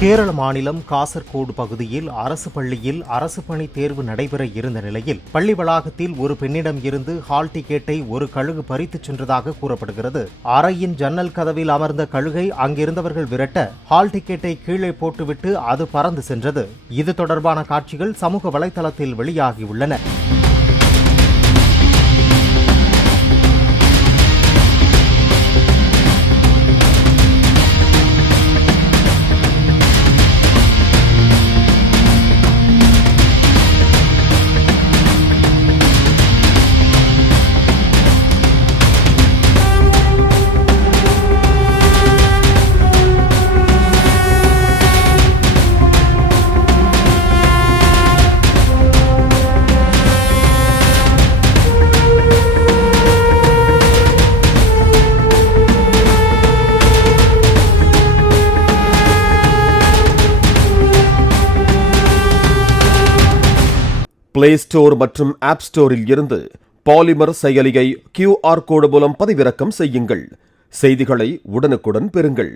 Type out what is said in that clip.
கேரள மாநிலம் காசர்கோடு பகுதியில் அரசு பள்ளியில் அரசு பணி தேர்வு நடைபெற இருந்த நிலையில் பள்ளி வளாகத்தில் ஒரு பெண்ணிடம் இருந்து ஹால் டிக்கெட்டை ஒரு கழுகு பறித்துச் சென்றதாக கூறப்படுகிறது. அறையின் ஜன்னல் கதவில் அமர்ந்த கழுகை அங்கிருந்தவர்கள் விரட்ட ஹால் டிக்கெட்டை கீழே போட்டுவிட்டு அது பறந்து சென்றது. இது தொடர்பான காட்சிகள் சமூக வலைதளத்தில் வெளியாகியுள்ளன. பிளே ஸ்டோர் மற்றும் ஆப் ஸ்டோரில் இருந்து பாலிமர் செயலியை QR கோடு மூலம் பதிவிறக்கம் செய்யுங்கள். செய்திகளை உடனுக்குடன் பெறுங்கள்.